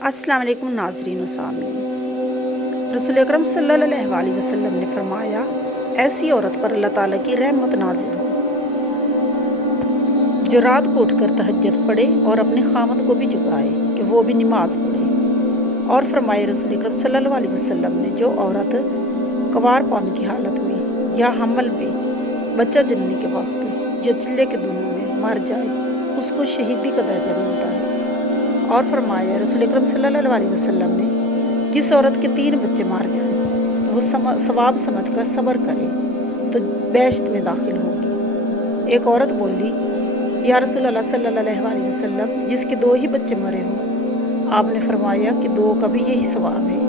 अस्सलाम वालेकुम नाज़रीन व सामीन। रसूल अकरम सल्लल्लाहु अलैहि वसल्लम ने फरमाया, ऐसी औरत पर अल्लाह ताला की रहमत नाजिल हो जो रात को उठकर तहज्जुद पढ़े और अपने खामद को भी जगाए कि वो भी नमाज पढ़े। और फरमाए रसूल अकरम सल्लल्लाहु अलैहि वसल्लम ने, जो औरत कवारपन की हालत में या हमल में बच्चा जनने के वक्त या चिल्ले के दिनों में मर जाए, उसको शहीदी का दर्जा मिलता है। और फरमाया रसूल अकरम सल्लल्लाहु अलैहि वसल्लम ने, जिस औरत के 3 बच्चे मार जाएं, वो सवाब समझकर सब्र करे तो बेश्त में दाखिल होगी। एक औरत बोली, या रसूल अल्लाह सल्लल्लाहु अलैहि वसल्लम, जिसके 2 ही बच्चे मरे हों। आपने फरमाया कि 2 का भी यही सवाब है।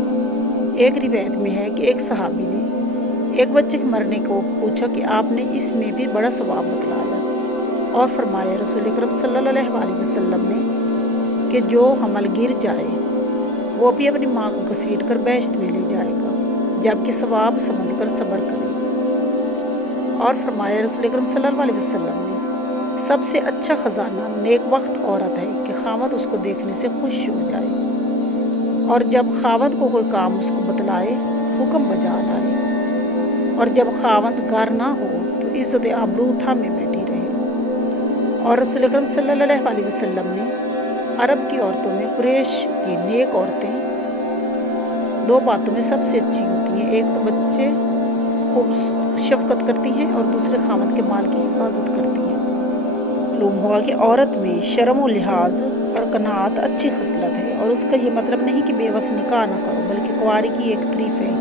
एक रिवायत में है कि एक सहाबी ने एक बच्चे के मरने को पूछा कि आपने इसमें भी बड़ा सवाब बतलाया। और फरमाया रसूल अकरम सल्लल्लाहु अलैहि वसल्लम ने कि जो हमल गिर जाए वो भी अपनी माँ को घसीट कर बेश्त में ले जाएगा, जबकि सवाब समझकर सब्र करे। और फरमाया रसूल अकरम सल्लल्लाहु अलैहि वसल्लम ने, सबसे अच्छा ख़जाना नेक वक्त औरत है कि खामद उसको देखने से खुश हो जाए, और जब खामद को कोई काम उसको बतलाए हुक्म बजा लाए, और जब खामद घर ना हो तो इज़्ज़त आबरू थामे बैठी रहे। और रसूल अकरम सल्लल्लाहु अलैहि वसल्लम ने अरब की औरतों में कुरैश की नेक औरतें 2 बातों में सबसे अच्छी होती हैं। एक तो बच्चे खूब शफकत करती हैं और दूसरे खामद के माल की हिफाजत करती हैं। मालूम हुआ कि औरत में शर्म व लिहाज और कनात अच्छी खसलत है, और उसका ये मतलब नहीं कि बेवा से निकाह ना करो, बल्कि कुंवारी की एक तारीफ है।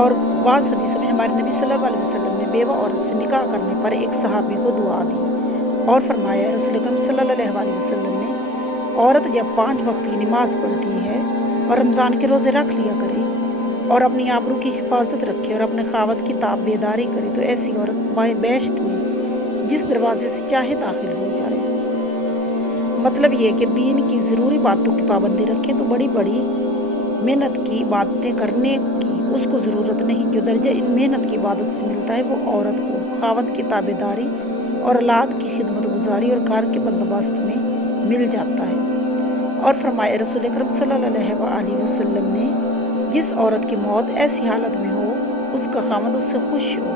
और बाज़ हदीसों में हमारे नबी सल्लल्लाहु अलैहि वसल्लम ने बेवा औरत से निकाह करने पर एक सहाबी को दुआ दी। और फरमाया रसूल अकरम सल्लल्लाहु अलैहि वसल्लम ने, औरत जब 5 वक्त की नमाज पढ़ती है और रमज़ान के रोज़े रख लिया करे और अपनी आबरू की हिफाजत रखे और अपने खावत की ताबेदारी करे, तो ऐसी औरत बाए बेश्त में जिस दरवाजे से चाहे दाखिल हो जाए। मतलब ये कि दीन की ज़रूरी बातों की पाबंदी रखें तो बड़ी बड़ी मेहनत की बातें करने की उसको ज़रूरत नहीं। जो दर्जा इन मेहनत की इबादत से मिलता है वो औरत को खावत की ताबेदारी और औलाद की खिदमत गुजारी और घर के बंदोबस्त में मिल जाता है। और फरमाया रसूल अकरम सल्लल्लाहु अलैहि वसल्लम ने, जिस औरत की मौत ऐसी हालत में हो उसका खामद उससे खुश हो,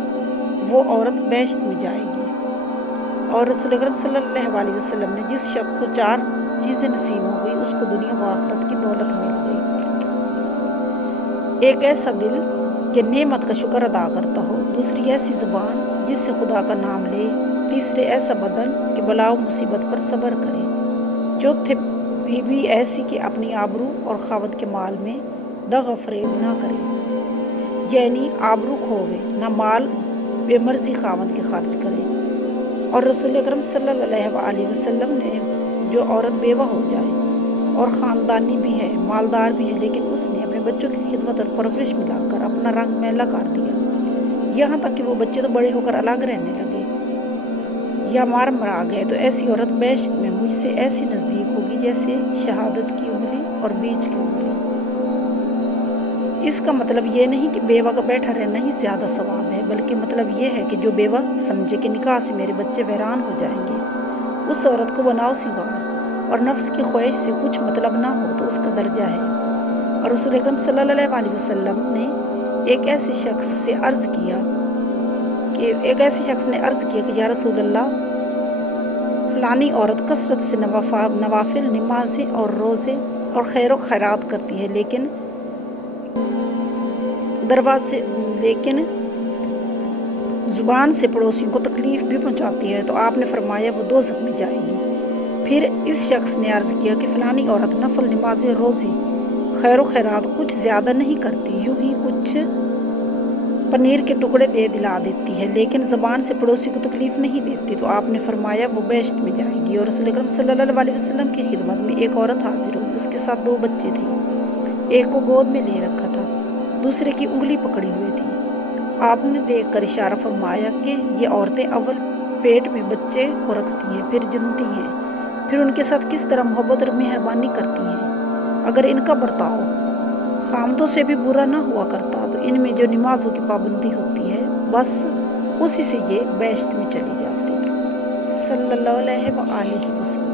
वो औरत बेश्त में जाएगी। और रसूल अकरम सल्लल्लाहु अलैहि वसल्लम ने, जिस शख्स को 4 चीज़ें नसीब हो गई उसको दुनिया व आखिरत की दौलत मिल गई। एक ऐसा दिल कि नेमत का शुक्र अदा करता हो, दूसरी ऐसी ज़बान जिससे खुदा का नाम ले, तीसरे ऐसा बदन कि बलाओ मुसीबत पर सब्र करे, चौथे बीवी ऐसी कि अपनी आबरू और खावत के माल में दगा फरेब ना करे, यानी आबरू खोवे ना, माल बेमर्जी खावत के खर्च करे। और रसूल अकरम सल्लल्लाहु अलैहि वसल्लम ने, जो औरत बेवा हो जाए और ख़ानदानी भी है, मालदार भी है, लेकिन उसने अपने बच्चों की खिदमत और परवरिश में लाकर अपना रंग मैला कर दिया, यहाँ तक कि वो बच्चे तो बड़े होकर अलग रहने लगे या मरा गए, तो ऐसी औरत बेश्त में मुझसे ऐसी नज़दीक होगी जैसे शहादत की उंगली और बीज की उंगली। इसका मतलब ये नहीं कि बेवा का बैठा रहना ही ज़्यादा सवाब है, बल्कि मतलब ये है कि जो बेवा समझे कि निकाह से मेरे बच्चे वैरान हो जाएंगे, उस औरत को बनाओ सिंगार और नफ्स की ख्वाहिश से कुछ मतलब ना हो तो उसका दर्जा है। और रसूल अकरम सल्लल्लाहु अलैहि वसल्लम ने एक ऐसे शख्स ने अर्ज़ किया कि या रसूल अल्लाह, फलानी औरत कसरत से नवाफिल नमाज़ें और रोज़े और खैर व खैरात करती है, लेकिन ज़ुबान से पड़ोसियों को तकलीफ़ भी पहुंचाती है, तो आपने फरमाया वो दोज़ख में जाएगी। फिर इस शख्स ने अर्ज़ किया कि फ़लानी औरत नफल नमाज़ें, रोज़े, खैर व खैरात कुछ ज़्यादा नहीं करती, यूँ ही कुछ पनीर के टुकड़े दे दिला देती है, लेकिन ज़बान से पड़ोसी को तकलीफ़ नहीं देती, तो आपने फरमाया वो बेश्त में जाएगी। और रसूल अकरम सल्लल्लाहु अलैहि वसल्लम की खिदमत में एक औरत हाजिर हुई, उसके साथ 2 बच्चे थे, एक को गोद में ले रखा था, दूसरे की उंगली पकड़ी हुई थी। आपने देखकर इशारा फरमाया कि ये औरतें अव्वल पेट में बच्चे को रखती हैं, फिर जनती हैं, फिर उनके साथ किस तरह मोहब्बत और मेहरबानी करती हैं। अगर इनका बर्ताव खामदों से भी बुरा ना हुआ करता तो इनमें जो नमाज़ों की पाबंदी होती है बस उसी से ये बेश्त में चली जाती। सल्लल्लाहु अलैहि वसल्लम।